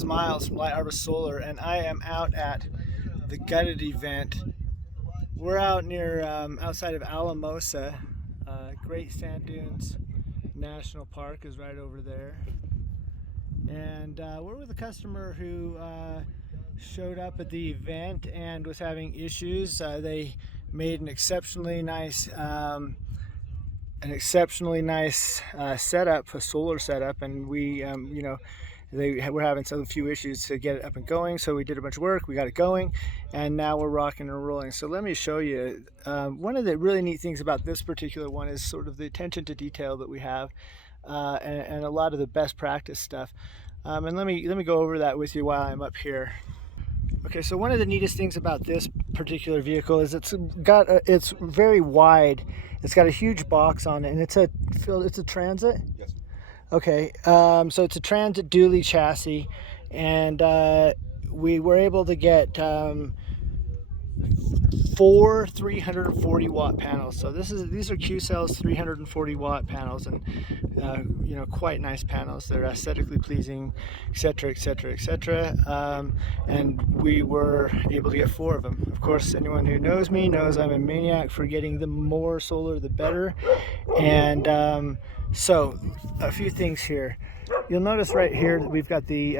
is Miles from Light Harvest Solar, and I am out at the Gutted event. We're out near outside of Alamosa. Great Sand Dunes National Park is right over there, and we're with a customer who showed up at the event and was having issues. They made an exceptionally nice setup, a solar setup, and we, they were having some few issues to get it up and going. So we did a bunch of work, we got it going, and now we're rocking and rolling. So let me show you. One of the really neat things about this particular one is sort of the attention to detail that we have, and a lot of the best practice stuff. And let me go over that with you while I'm up here. Okay, so one of the neatest things about this particular vehicle is it's very wide. It's got a huge box on it, and it's a Transit. Yes. Okay, so it's a Transit dually chassis, and we were able to get 4 340 watt panels. So these are Qcells 340 watt panels, and quite nice panels. They're aesthetically pleasing, etc., etc., etc. And we were able to get 4 of them. Of course, anyone who knows me knows I'm a maniac for getting the more solar the better. And so a few things here. You'll notice right here that we've got the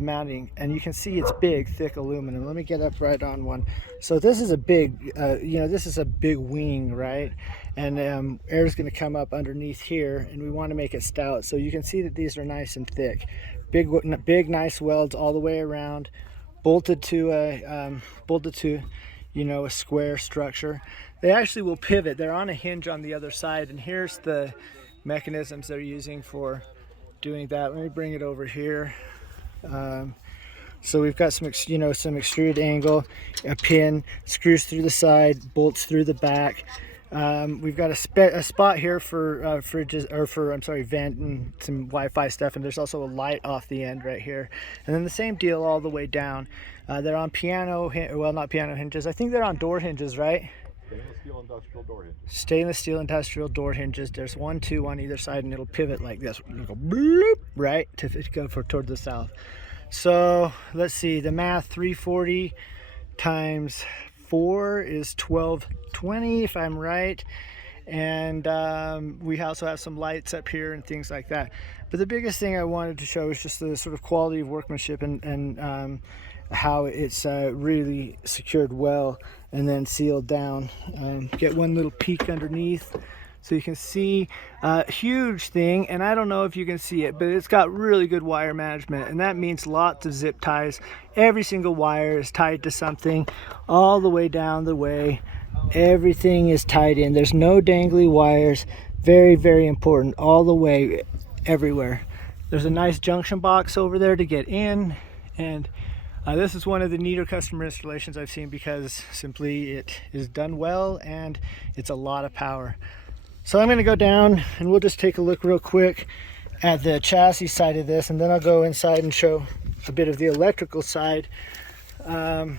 mounting, and you can see it's big, thick aluminum. Let me get up right on one. So this is a big, this is a big wing, right? And air is going to come up underneath here, and we want to make it stout. So you can see that these are nice and thick, big, nice welds all the way around, bolted to a square structure. They actually will pivot. They're on a hinge on the other side, and here's the mechanisms they're using for doing that. Let me bring it over here. So we've got some extruded angle, a pin, screws through the side, bolts through the back. We've got a spot here for fridges, or vent and some Wi-Fi stuff, and there's also a light off the end right here. And then the same deal all the way down. They're on not piano hinges. I think they're on door hinges, right? Stainless steel industrial door hinges. Stainless steel industrial door hinges. There's 1, 2 on either side, and it'll pivot like this. It'll go bloop, right, to go toward the south. So let's see, the math, 340 times 4 is 1220, if I'm right. And we also have some lights up here and things like that. But the biggest thing I wanted to show is just the sort of quality of workmanship and how it's really secured well and then sealed down. Get one little peek underneath so you can see a huge thing, and I don't know if you can see it, but it's got really good wire management, and that means lots of zip ties. Every single wire is tied to something all the way down the way. Everything is tied in. There's no dangly wires. Very, very important, all the way, everywhere. There's a nice junction box over there to get in, and this is one of the neater customer installations I've seen because simply it is done well and it's a lot of power. So I'm going to go down and we'll just take a look real quick at the chassis side of this, and then I'll go inside and show a bit of the electrical side. So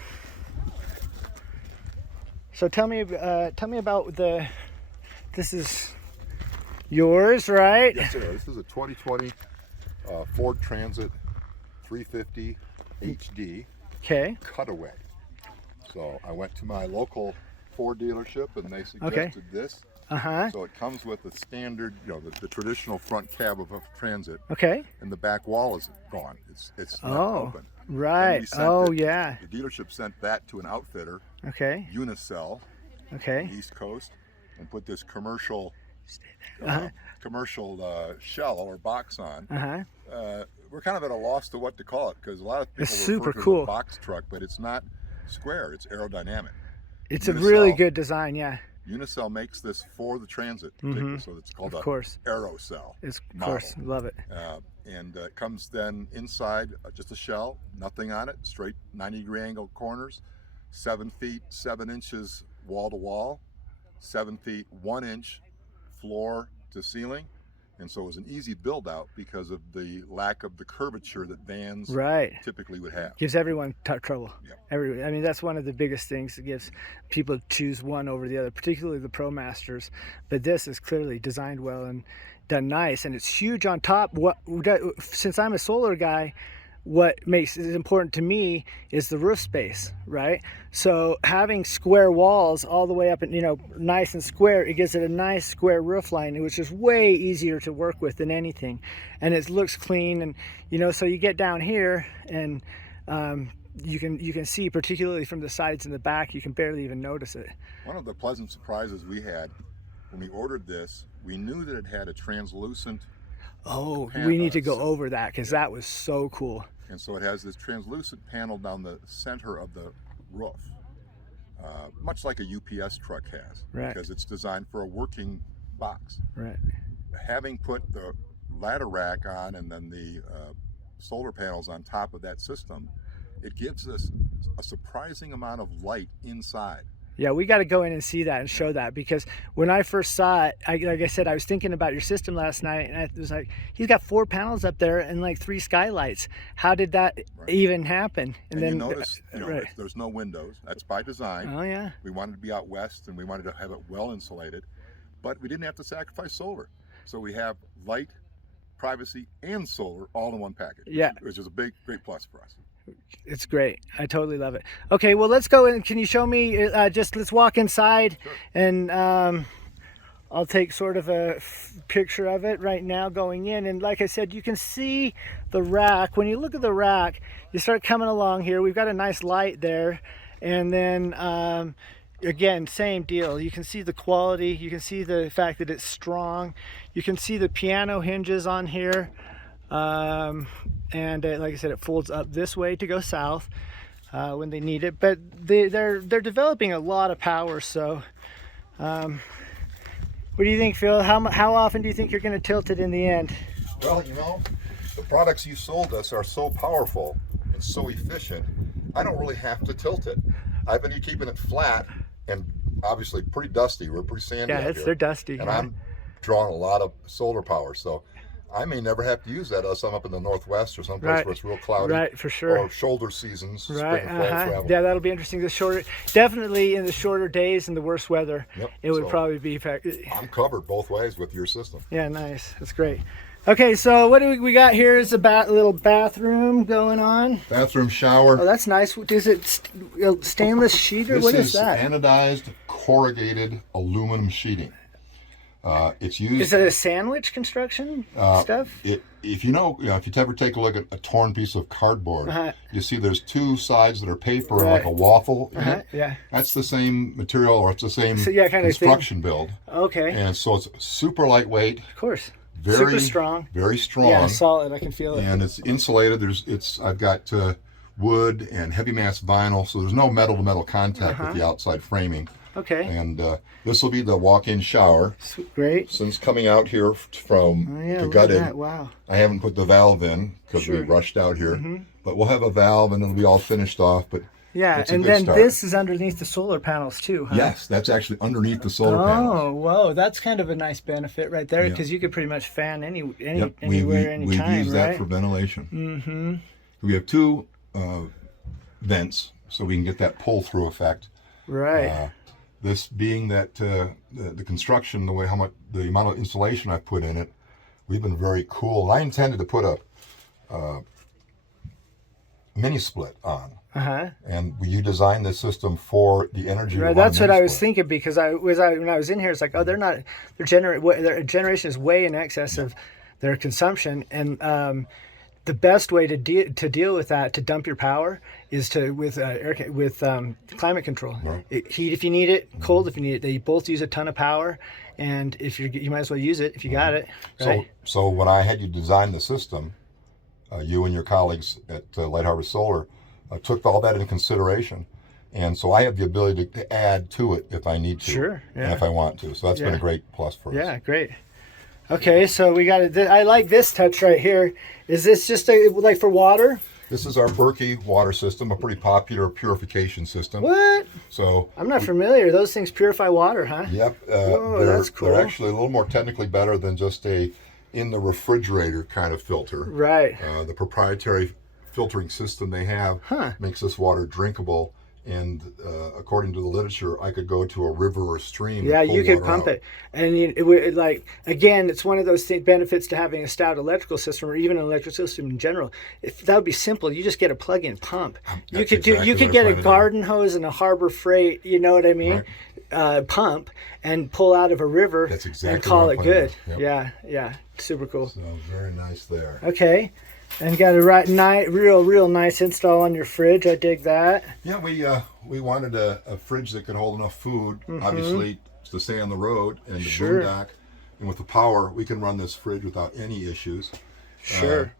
tell me about this is yours, right? Yes, sir. This is a 2020 Ford Transit 350 HD Cutaway. So I went to my local Ford dealership and they suggested this. So it comes with the standard, the traditional front cab of a Transit. Okay. And the back wall is gone. It's not open. Right. Yeah. The dealership sent that to an outfitter. Okay. Unicell. Okay. East Coast, and put this commercial shell or box on. We're kind of at a loss to what to call it because a lot of people refer to it as a box truck, but it's not square. It's aerodynamic. It's a really good design, yeah. Unicell makes this for the Transit, so it's called Aerocell. Of course, love it. And it comes then inside just a shell, nothing on it, straight 90-degree angle corners, 7 feet 7 inches wall to wall, 7 feet 1 inch floor to ceiling. And so it was an easy build out because of the lack of the curvature that vans typically would have. Gives everyone trouble. Yeah. I mean, that's one of the biggest things that gives people to choose one over the other, particularly the ProMasters. But this is clearly designed well and done nice, and it's huge on top. Since I'm a solar guy, what makes it important to me is the roof space, right? So having square walls all the way up and, you know, nice and square, it gives it a nice square roof line, which is way easier to work with than anything. And it looks clean, and, you know, so you get down here and you can see, particularly from the sides and the back, you can barely even notice it. One of the pleasant surprises we had when we ordered this, we knew that it had a translucent. Oh, we need to go over that, because that was so cool. And so it has this translucent panel down the center of the roof, much like a UPS truck has, right? Because it's designed for a working box. Right. Having put the ladder rack on and then the solar panels on top of that system, it gives us a surprising amount of light inside. Yeah, we got to go in and see that and show that, because when I first saw it, like I said, I was thinking about your system last night, and I was like, he's got 4 panels up there and like 3 skylights. How did that even happen? And then you notice, you know, there's no windows. That's by design. Oh yeah. We wanted to be out west, and we wanted to have it well insulated, but we didn't have to sacrifice solar. So we have light, privacy, and solar all in one package. Yeah, which is a great plus for us. It's great. I totally love it. Okay, well, let's go in. Can you show me, let's walk inside. Sure. And I'll take sort of a picture of it right now going in. And like I said, you can see the rack. When you look at the rack, you start coming along here. We've got a nice light there. And then again, same deal. You can see the quality. You can see the fact that it's strong. You can see the piano hinges on here. And like I said, it folds up this way to go south when they need it. But they're developing a lot of power. So, what do you think, Phil? How often do you think you're going to tilt it in the end? Well, you know, the products you sold us are so powerful and so efficient. I don't really have to tilt it. I've been keeping it flat and obviously pretty dusty. We're pretty sandy. Yeah, they're dusty. And I'm drawing a lot of solar power, so I may never have to use that unless I'm up in the Northwest or someplace where it's real cloudy. Right, for sure. Or shoulder seasons, spring and fall travel. Yeah, that'll be interesting. Definitely in the shorter days and the worse weather, it would probably be. I'm covered both ways with your system. Yeah, nice. That's great. Okay, so what do we got here is a little bathroom going on. Bathroom shower. Oh, that's nice. Is it stainless sheet or what is that? This is anodized corrugated aluminum sheeting. It's used. Is it a sandwich construction stuff? If you ever take a look at a torn piece of cardboard, you see there's 2 sides that are paper and like a waffle in it. Yeah. That's the same material, or it's the same kind construction build. Okay. And so it's super lightweight. Of course. Very super strong. Very strong. Yeah, solid. I can feel it. And it's insulated. I've got wood and heavy mass vinyl, so there's no metal to metal contact with the outside framing. Okay. And this will be the walk-in shower. Great. Since coming out here from the gut-in, wow. I haven't put the valve in because we rushed out here. But we'll have a valve and it'll be all finished off. But yeah, and then this is underneath the solar panels too, huh? Yes, that's actually underneath the solar panels. Oh, whoa, that's kind of a nice benefit right there, because you could pretty much fan anywhere, anytime, we use that for ventilation. We have 2 vents, so we can get that pull-through effect. Right. This being that the construction, the amount of insulation I've put in it, we've been very cool. And I intended to put a mini split on. And you designed this system for the energy. Right, that's what I was thinking, because when I was in here, it's like, oh, their generation is way in excess of their consumption, and the best way to deal with that, to dump your power, is with climate control. Right. Heat if you need it, cold if you need it. They both use a ton of power, and if you might as well use it if you got it. Right? So when I had you design the system, you and your colleagues at Light Harvest Solar took all that into consideration, and so I have the ability to add to it if I need to, sure, and if I want to. So that's been a great plus for us. Yeah, great. Okay, so we got it. I like this touch right here. Is this just like for water? This is our Berkey water system, a pretty popular purification system. What? So I'm not familiar. Those things purify water, huh? Yep. Whoa, that's cool. They're actually a little more technically better than just in the refrigerator kind of filter. Right. The proprietary filtering system they have makes this water drinkable and according to the literature, I could go to a river or stream. Yeah, and pull you could water pump out. it, and like again, it's one of those benefits to having a stout electrical system, or even an electrical system in general. If that would be simple, you just get a plug-in pump. You That's could do. exactly You what could I'm get a trying to do. garden hose and a Harbor Freight. You know what I mean? Pump and pull out of a river. That's exactly and call what it I'm good. planning. Yep. Yeah, super cool. So very nice there. Okay, and got a real nice install on your fridge. I dig that. Yeah, we wanted a fridge that could hold enough food, obviously, to stay on the road and the Sure. boondock. And with the power, we can run this fridge without any issues. Sure.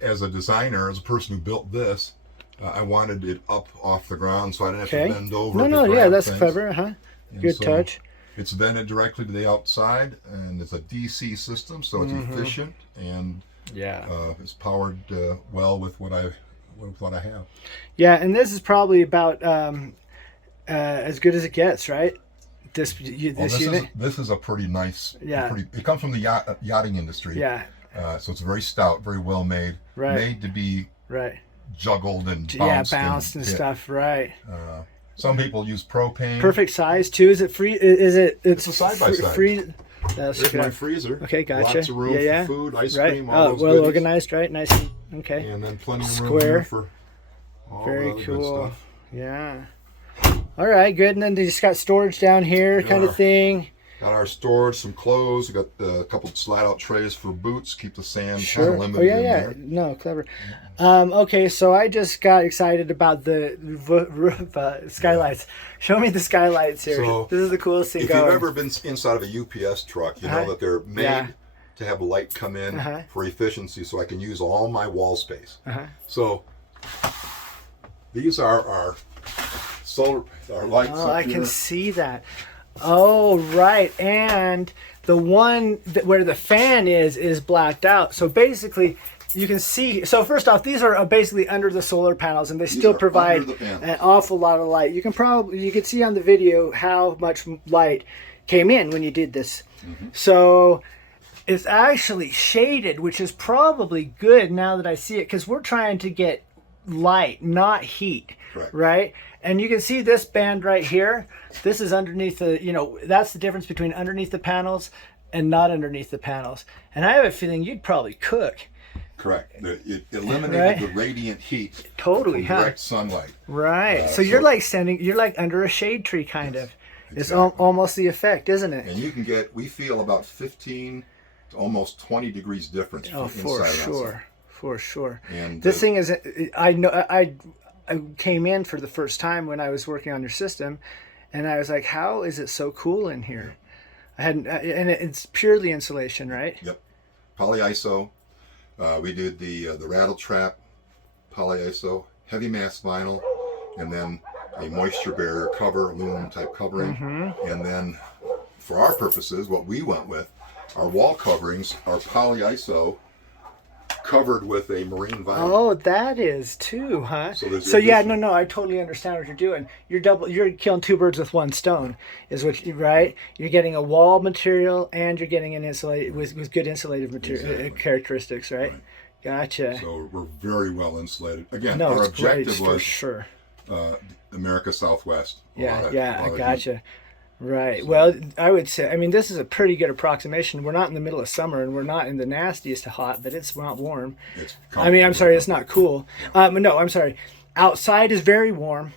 As a designer, as a person who built this, I wanted it up off the ground so I didn't have Okay. to bend over. No, to yeah, grab that's things. clever, huh? And Good so touch. It's vented directly to the outside, and it's a DC system, so it's efficient and Yeah. it's powered well with what I have. Yeah, and this is probably about as good as it gets, right? This unit. This is a pretty nice. Yeah. It comes from the yachting industry. Yeah. So it's very stout, very well made. Right. Made to be Right. juggled and Yeah, bounced. bounced and hit. stuff. Right. Some people use propane. Perfect size too. Is it free? Is it? It's a side-by-side. Free. That's There's my good. freezer. Okay, gotcha. Lots of room Yeah. for food, ice Right. cream, all Oh, those well goodies. organized, right? Nice. Okay. And then plenty of room Square. here for all Very the other good cool. stuff. Yeah. All right, good. And then they just got storage down here, kind of Yeah. thing. Got our storage, some clothes. We got a couple slide-out trays for boots. Keep the sand kind Sure. of Oh limited yeah, in yeah. there. No, clever. Okay, so I just got excited about the roof skylights. Show me the skylights here. So, this is the coolest thing If going. you've ever been inside of a UPS truck, you know that they're made Yeah. to have light come in for efficiency, so I can use all my wall space. So these are our solar lights. Oh, up I here. can see that. Oh, right. And the one where the fan is blacked out. So basically, you can see. So first off, these are basically under the solar panels, and they still are provide under the panels. an awful lot of light. You can see on the video how much light came in when you did this. So it's actually shaded, which is probably good now that I see it, because we're trying to get light, not heat. Correct. Right? And you can see this band right here. This is underneath that's the difference between underneath the panels and not underneath the panels. And I have a feeling you'd probably cook. Correct. It eliminated Right. the radiant heat Totally, from huh? direct sunlight. Right. So you're so- like you're like under a shade tree kind of. It's exactly. almost the effect, isn't it? And you can we feel about 15 to almost 20 degrees difference Oh, from for inside and outside. sure. For sure. And This thing is, I know, I came in for the first time when I was working on your system, and I was like, how is it so cool in here? I hadn't, and it's purely insulation, right? Yep. Polyiso. We did the rattle trap, polyiso, heavy mass vinyl, and then a moisture barrier cover, aluminum type covering. And then for our purposes, what we went with, our wall coverings are polyiso covered with a marine vinyl. Oh, that is too, huh? So there's So yeah, addition. no, I totally understand what you're doing. You're killing two birds with one stone, is what right? You're getting a wall material and you're getting an insulated with good insulative material Exactly. characteristics, right? Gotcha. So we're very well insulated. Again, No, our it's great objective for was sure. America Southwest. A Yeah, lot of- yeah, a lot I of gotcha. Right. Well, I would say, I mean, this is a pretty good approximation. We're not in the middle of summer and we're not in the nastiest of hot, but it's not warm. It's I mean, I'm sorry, it's not cool. No, I'm sorry. Outside is very warm.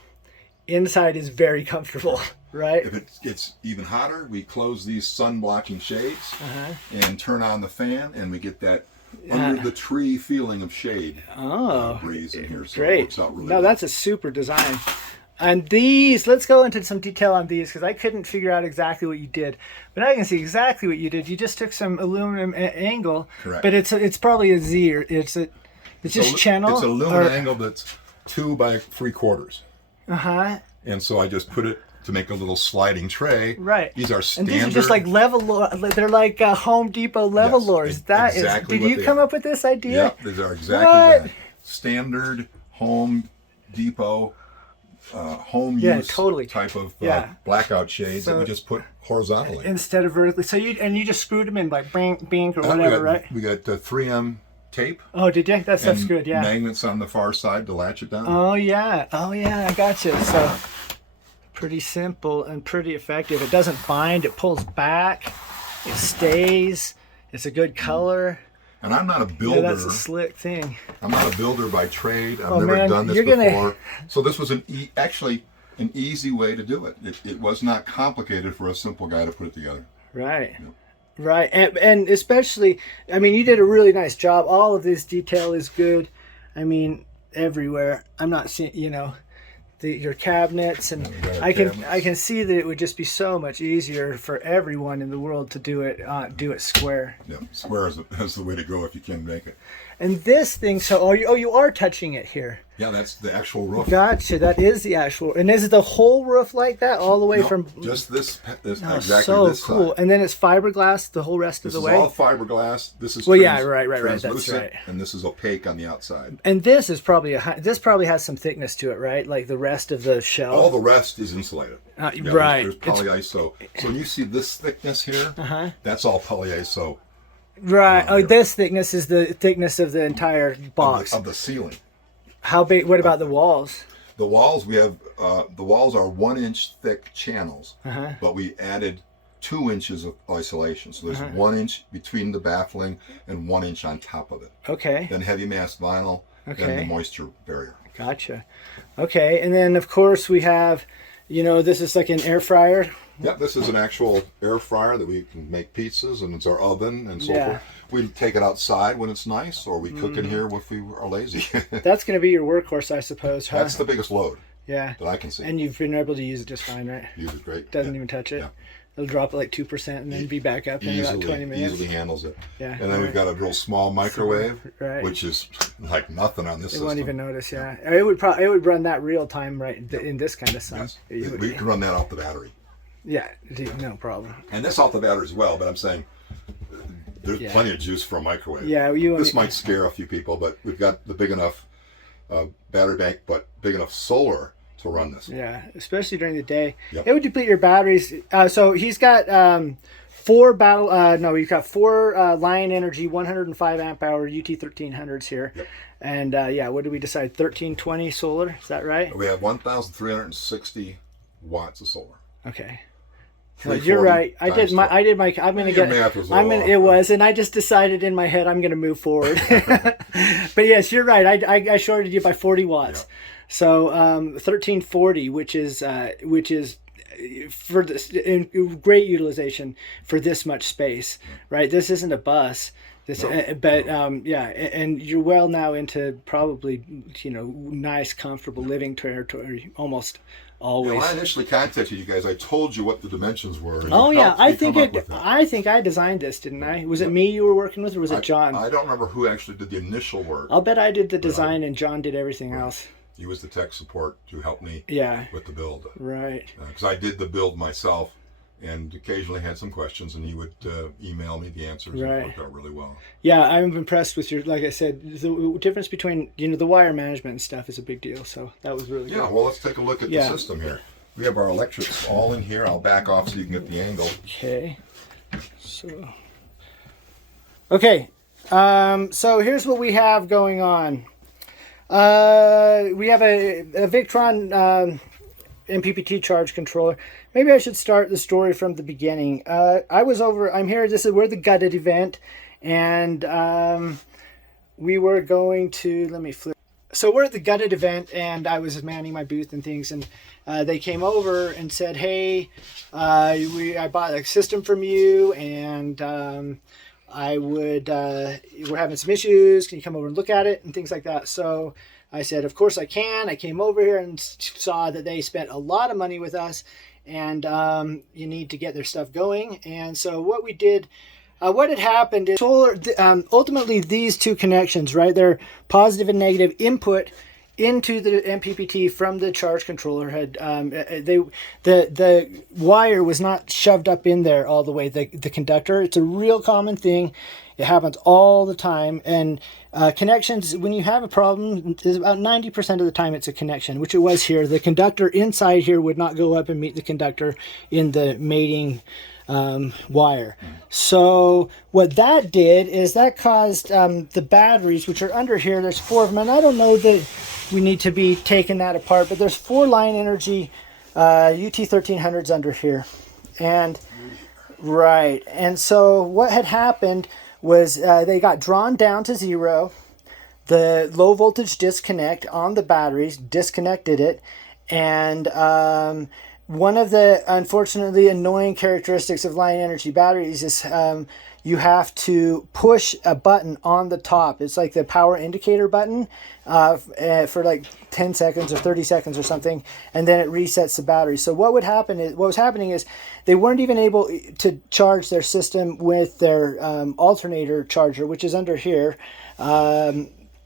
Inside is very comfortable, right? If it gets even hotter, we close these sun blocking shades and turn on the fan, and we get that under the tree feeling of shade breeze in here. So it Great. works out really No, well. that's a super design. And these, let's go into some detail on these because I couldn't figure out exactly what you did, but I can see exactly what you did. You just took some aluminum angle, Correct. but it's probably a Z or it's just channel. It's an aluminum angle that's 2 by 3/4. And so I just put it to make a little sliding tray. Right. These are And standard. these are just like they're like Home Depot level Yes, lures. That is. exactly Did what you they come are. up with this idea? Yep, these are exactly What? that. Standard Home Depot, home Yeah, use totally. type of Yeah. blackout shades that we just put horizontally. Instead of vertically. So you just screwed them in like bink or We whatever, got, right? We got 3M tape. Oh, did you? That stuff's and good. Yeah. magnets on the far side to latch it down. Oh yeah. Oh yeah. I got you. So pretty simple and pretty effective. It doesn't bind. It pulls back. It stays. It's a good color. And I'm not a builder. Yeah, that's a slick thing. I'm not a builder by trade. I've Oh, never man, done this you're before. gonna- So this was actually an easy way to do it. It was not complicated for a simple guy to put it together. Right. Right. And especially, I mean, you did a really nice job. All of this detail is good. I mean, everywhere. I'm not seeing, your cabinets, and Yeah, I can cabinets. see that it would just be so much easier for everyone in the world to do it square. Yeah, square is the way to go if you can make it. And this thing, so you are touching it here. Yeah, that's the actual roof. Gotcha. That is the actual, and is it the whole roof like that, all the way No, from? just this Oh, exactly so this cool. side. And then it's fiberglass the whole rest This of is the way. all fiberglass. This is Well, yeah, right, that's translucent, right. and this is opaque on the outside. And this is probably this probably has some thickness to it, right? Like the rest of the shell. All the rest is insulated. Uh, Yeah, right. There's polyiso. So when you see this thickness here, that's all polyiso Right. Oh, here. this thickness is the thickness of the entire box. of the ceiling. How big? What about the walls? The walls we have. The walls are 1 inch thick channels, Uh-huh. but we added 2 inches of isolation. So there's 1 inch between the baffling and 1 inch on top of it. Okay. Then heavy mass vinyl. Then Okay. the moisture barrier. Gotcha. Okay. And then of course we have, this is like an air fryer. Yeah, this is an actual air fryer that we can make pizzas, and it's our oven and so Yeah. forth. We take it outside when it's nice, or we cook in here if we are lazy. That's going to be your workhorse, I suppose, huh? That's the biggest load Yeah. that I can see. And you've been able to use it just fine, right? Use it great. Doesn't Yeah. even touch it. Yeah. It'll drop at like 2% and then be back up in about 20 minutes. Easily handles it. Yeah. And then we've got a real small microwave, Right. which is like nothing on this It system. won't even notice. Yeah. It would run that real time right in this kind of sun. Yes. It would- We can run that off the battery. Yeah. No problem. And this off the battery as well, but I'm saying there's Yeah. plenty of juice for a microwave. Yeah. This might scare a few people, but we've got the big enough battery bank, but big enough solar to run this. Yeah, especially during the day. Yep. It would deplete your batteries. So he's got you've got four Lion Energy 105 amp hour UT1300s here. Yep. And what did we decide? 1320 solar. Is that right? We have 1,360 watts of solar. Okay. No, 340 you're right. I did times my. 12. I did my. I'm gonna Your get. math was a I'm little gonna. It off. was, and I just decided in my head I'm gonna move forward. But yes, you're right. I shorted you by 40 watts. Yeah. So 1340, which is for this in great utilization for this much space, right? This isn't a bus. This, and you're well now into probably nice, comfortable living territory almost always. When I initially contacted you guys, I told you what the dimensions were. and Oh you yeah, helped me I think come it. up with that. I think I designed this, didn't I? Was it me you were working with, or was it John? I don't remember who actually did the initial work. I'll bet I did the design and John did everything else. He was the tech support to help me Yeah. with the build. Right. Because I did the build myself and occasionally had some questions, and he would email me the answers. And Right. it worked out really well. Yeah, I'm impressed with your. Like I said, the difference between the wire management and stuff is a big deal. So that was really Yeah, good. well, let's take a look at Yeah. the system here. We have our electrics all in here. I'll back off so you can get the angle. Okay. So. Okay. So here's what we have going on. We have a Victron MPPT charge controller. Maybe I should start the story from the beginning. I'm here. We're the Gutted event, and we were going to. Let me flip. So we're at the Gutted event, and I was manning my booth and things, and they came over and said, "Hey, I bought a system from you, and we're having some issues. Can you come over and look at it?" and things like that. So I said, "Of course I can." I came over here and saw that they spent a lot of money with us, and you need to get their stuff going. And so what we did. What had happened is solar. Ultimately, these two connections, right? They're positive and negative input into the MPPT from the charge controller. Had the wire was not shoved up in there all the way. The conductor. It's a real common thing. It happens all the time. And connections, when you have a problem, is about 90% of the time it's a connection, which it was here. The conductor inside here would not go up and meet the conductor in the mating wire. So what that did is that caused the batteries, which are under here, there's 4 of them, and I don't know that we need to be taking that apart, but there's 4 Lion Energy UT1300s under here. And right, and so what had happened was they got drawn down to 0. The low voltage disconnect on the batteries disconnected it, and one of the unfortunately annoying characteristics of Lion Energy batteries is you have to push a button on the top. It's like the power indicator button for like 10 seconds or 30 seconds or something, and then it resets the battery. So what was happening is they weren't even able to charge their system with their alternator charger, which is under here.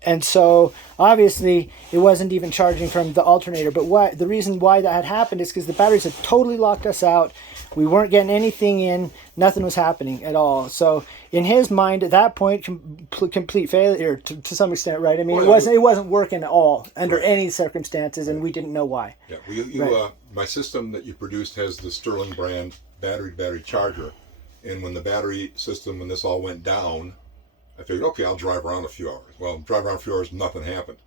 And so obviously it wasn't even charging from the alternator. But the reason why that had happened is because the batteries had totally locked us out. We weren't getting anything in. Nothing was happening at all. So in his mind, at that point, complete failure to some extent, right? I mean, it wasn't working at all under any circumstances, and we didn't know why. Yeah, my system that you produced has the Sterling brand battery charger, and when the battery system, when this all went down, I figured, okay, I'll drive around a few hours. Well, drive around a few hours, nothing happened.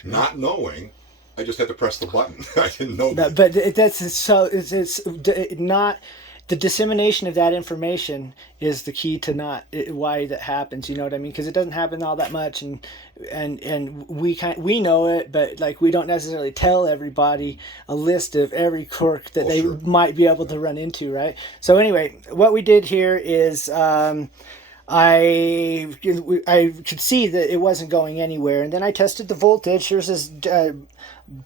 Sure. Not knowing, I just had to press the button. I didn't know that. But it's not, the dissemination of that information is the key to why that happens. You know what I mean? Because it doesn't happen all that much, and we know it, but like we don't necessarily tell everybody a list of every quirk that they might be able to run into, right? So anyway, what we did here is. I could see that it wasn't going anywhere, and then I tested the voltage. Here's his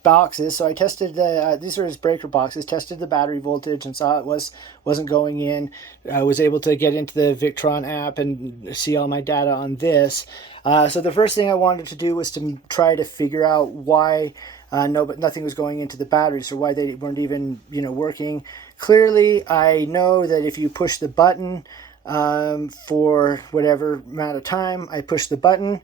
boxes, so I tested these are his breaker boxes. Tested the battery voltage and saw it wasn't going in. I was able to get into the Victron app and see all my data on this. So the first thing I wanted to do was to try to figure out why nothing was going into the batteries, or why they weren't even working. Clearly, I know that if you push the button. For whatever amount of time I pushed the button,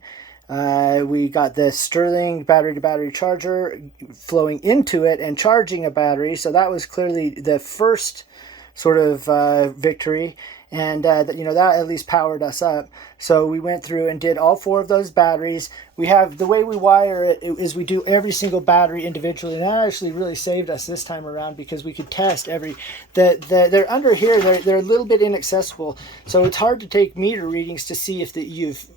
we got the Sterling battery-to-battery charger flowing into it and charging a battery. So that was clearly the first sort of victory, and that at least powered us up. So we went through and did all 4 of those batteries. We have the way we wire it is we do every single battery individually, and that actually really saved us this time around because we could test they're under here. They're a little bit inaccessible, so it's hard to take meter readings to see if you've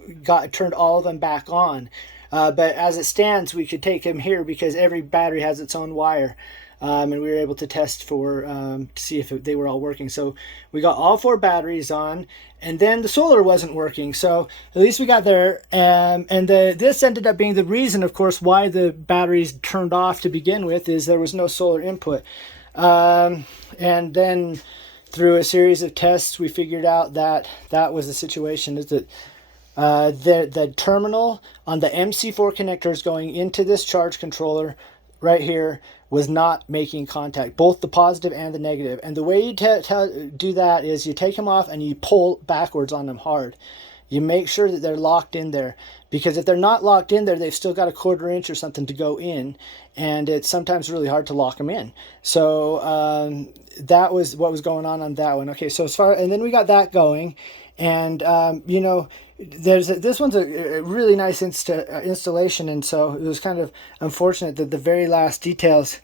turned all of them back on. But as it stands, we could take them here because every battery has its own wire. And we were able to test to see if they were all working. So we got all 4 batteries on, and then the solar wasn't working. So at least we got there. This ended up being the reason, of course, why the batteries turned off to begin with, is there was no solar input. And then through a series of tests, we figured out that was the situation, is that the terminal on the MC4 connectors going into this charge controller right here was not making contact, both the positive and the negative. And the way you do that is you take them off and you pull backwards on them hard. You make sure that they're locked in there, because if they're not locked in there, they've still got a 1/4 inch or something to go in, and it's sometimes really hard to lock them in. So that was what was going on that one. Okay, so and then we got that going, and this one's a really nice installation, and so it was kind of unfortunate that the very last details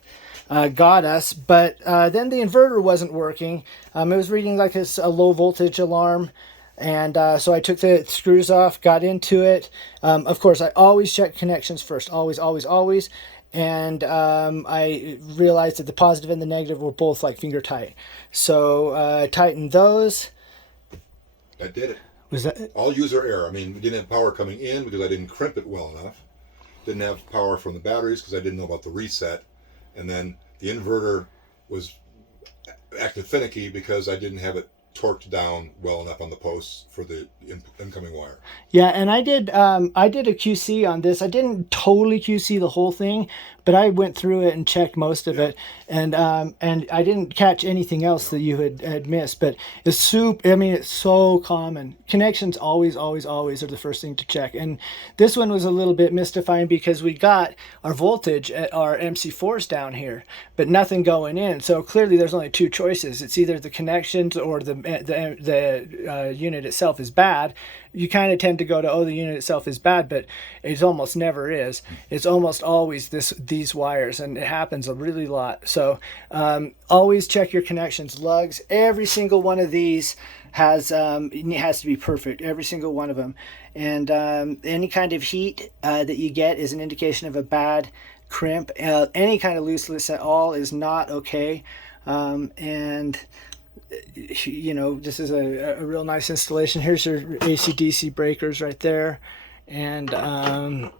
got us. But then the inverter wasn't working. It was reading like a low voltage alarm, and so I took the screws off, got into it. Of course, I always check connections first, always. And I realized that the positive and the negative were both like finger tight. So I tightened those. I did it. Was that all user error? I mean, we didn't have power coming in because I didn't crimp it well enough. Didn't have power from the batteries because I didn't know about the reset. And then the inverter was acting finicky because I didn't have it torqued down well enough on the posts for the incoming wire. Yeah, and I did a QC on this. I didn't totally QC the whole thing, but I went through it and checked most of it, and I didn't catch anything else that you had missed. But it's so common. Connections always are the first thing to check, and this one was a little bit mystifying because we got our voltage at our MC4s down here, but nothing going in. So clearly there's only 2 choices. It's either the connections or the the unit itself is bad, you kind of tend to go to, oh, the unit itself is bad, but it almost never is. It's almost always these wires, and it happens a really lot. So always check your connections. Lugs, every single one of these has to be perfect, every single one of them. And any kind of heat that you get is an indication of a bad crimp. Any kind of looseness at all is not okay. And you know, this is a real nice installation. Here's your AC/DC breakers right there. And then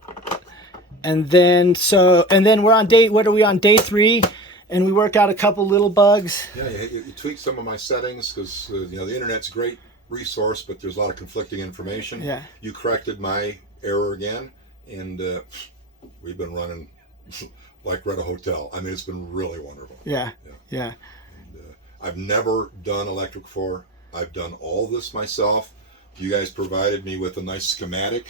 we're on what are we on, day 3? And we worked out a couple little bugs. Yeah, you tweaked some of my settings because you know, the internet's a great resource, but there's a lot of conflicting information. Yeah. You corrected my error again, and we've been running like we're at a hotel. I mean, it's been really wonderful. Yeah. And, I've never done electric before. I've done all this myself. You guys provided me with a nice schematic,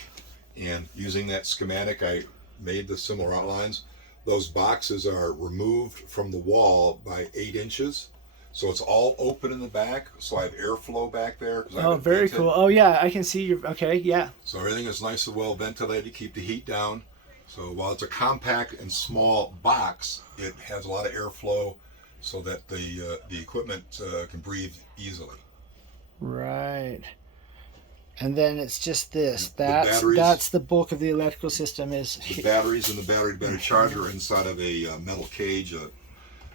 and using that schematic, I made the similar outlines. Those boxes are removed from the wall by 8 inches. So it's all open in the back. So I have airflow back there. Oh, very cool. Oh, yeah, I can see your, okay, yeah. So everything is nice and well ventilated to keep the heat down. So while it's a compact and small box, it has a lot of airflow so that the equipment can breathe easily. Right. And then it's just this. That's the bulk of the electrical system is. The batteries and the battery charger are inside of a metal cage, a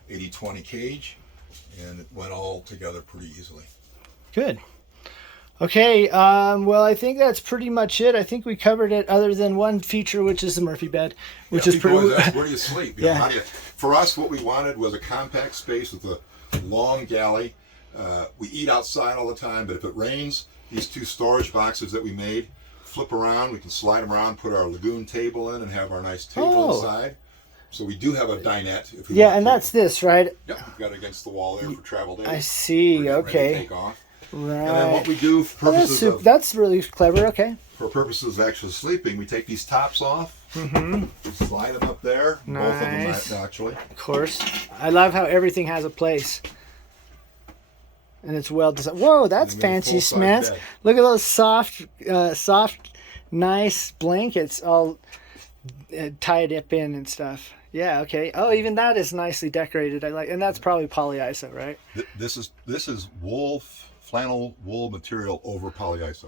80/20 cage, and it went all together pretty easily. Good. Okay, well, I think that's pretty much it. I think we covered it, other than one feature, which is the Murphy bed, which is pretty. Where do you sleep? You know, how do you, for us, what we wanted was a compact space with a long galley. We eat outside all the time, but if it rains, these 2 storage boxes that we made flip around. We can slide them around, put our lagoon table in, and have our nice table inside. So we do have a dinette. If we want to. That's this, right? Yep, we've got it against the wall there for travel days. I see. Okay. Take off. Right. And then what we do for purposes that's really clever. Okay. For purposes of actually sleeping, we take these tops off, slide them up there. Nice. Both of them actually. Of course. I love how everything has a place. And it's well designed. Whoa, that's fancy schmanz. Look at those soft, nice blankets all tied up in and stuff. Yeah, okay. Oh, even that is nicely decorated. I like, and that's probably polyiso, right? This is flannel wool material over polyiso.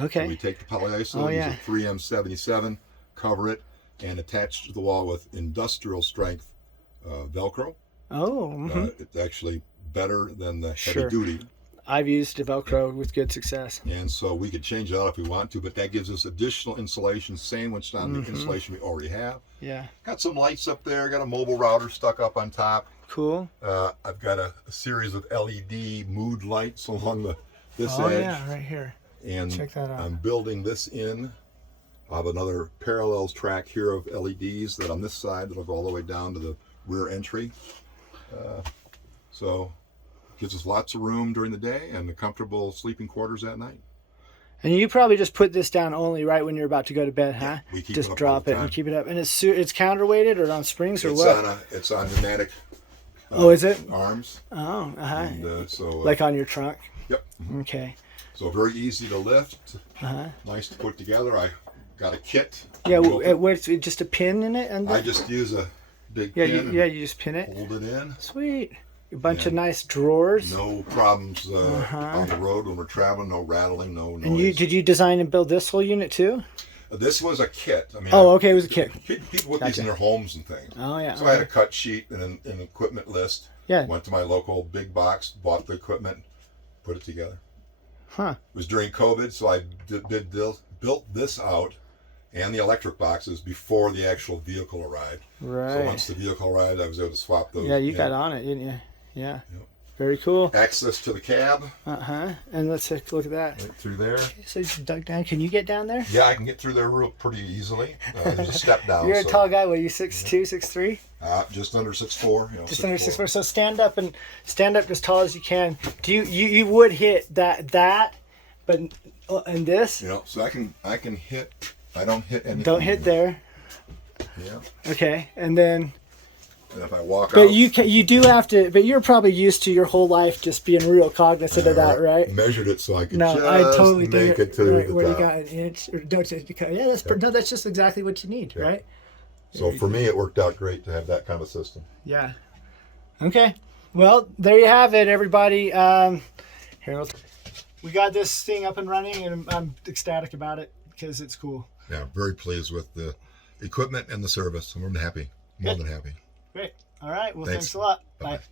Okay. So we take the polyiso, use a 3M77, cover it, and attach to the wall with industrial strength Velcro. Oh. It's actually better than the heavy duty. I've used Velcro with good success. And so we could change it out if we want to, but that gives us additional insulation sandwiched on the insulation we already have. Yeah. Got some lights up there, got a mobile router stuck up on top. Cool. I've got a series of LED mood lights along this edge. Oh yeah, right here. And check that out. I'm building this in. I have another parallels track here of LEDs that on this side that'll go all the way down to the rear entry. So gives us lots of room during the day and the comfortable sleeping quarters at night. And you probably just put this down only right when you're about to go to bed, huh? Yeah, we keep just it up drop all the it time. and keep it up. And it's counterweighted or on springs or what? It's on pneumatic. Is it? Arms. Oh, And, like on your trunk? Yep. Okay. So very easy to lift. Nice to put together. I got a kit. Yeah, what's just a pin in it? I just use a big pin. You just pin it. Hold it in. Sweet. A bunch of nice drawers. No problems on the road when we're traveling. No rattling. No noise. And did you design and build this whole unit too? This was a kit. I mean, okay, it was a kit. People put these in their homes and things. Oh yeah. So I had a cut sheet and an equipment list. Yeah. Went to my local big box, bought the equipment, put it together. Huh. It was during COVID, so I built this out and the electric boxes before the actual vehicle arrived. Right. So once the vehicle arrived, I was able to swap those. Yeah, you got on it, didn't you? Yeah. Yep. Very cool. Access to the cab. And let's take a look at that. Right through there. So you dug down. Can you get down there? Yeah, I can get through there pretty easily. There's a step down. You're a tall guy. What are you, 6'2", 6'3"? Just under 6'4". Just under 6'4". So stand up as tall as you can. Do you would hit that, but and this? So I can hit. I don't hit anything. Don't hit there. Yeah. Okay, and then And if I walk But out, you do have to. But you're probably used to your whole life just being real cognizant of that, right? Measured it so I could No, just I totally make do. it to Right, the where top. you got an inch or don't you? Yeah, no, that's just exactly what you need, right? So for me, it worked out great to have that kind of system. Yeah. Okay. Well, there you have it, everybody. Harold, we got this thing up and running, and I'm ecstatic about it because it's cool. Yeah, very pleased with the equipment and the service. I'm more than happy. More than happy. Great. All right. Well, Thanks. thanks a lot. Bye-bye. Bye.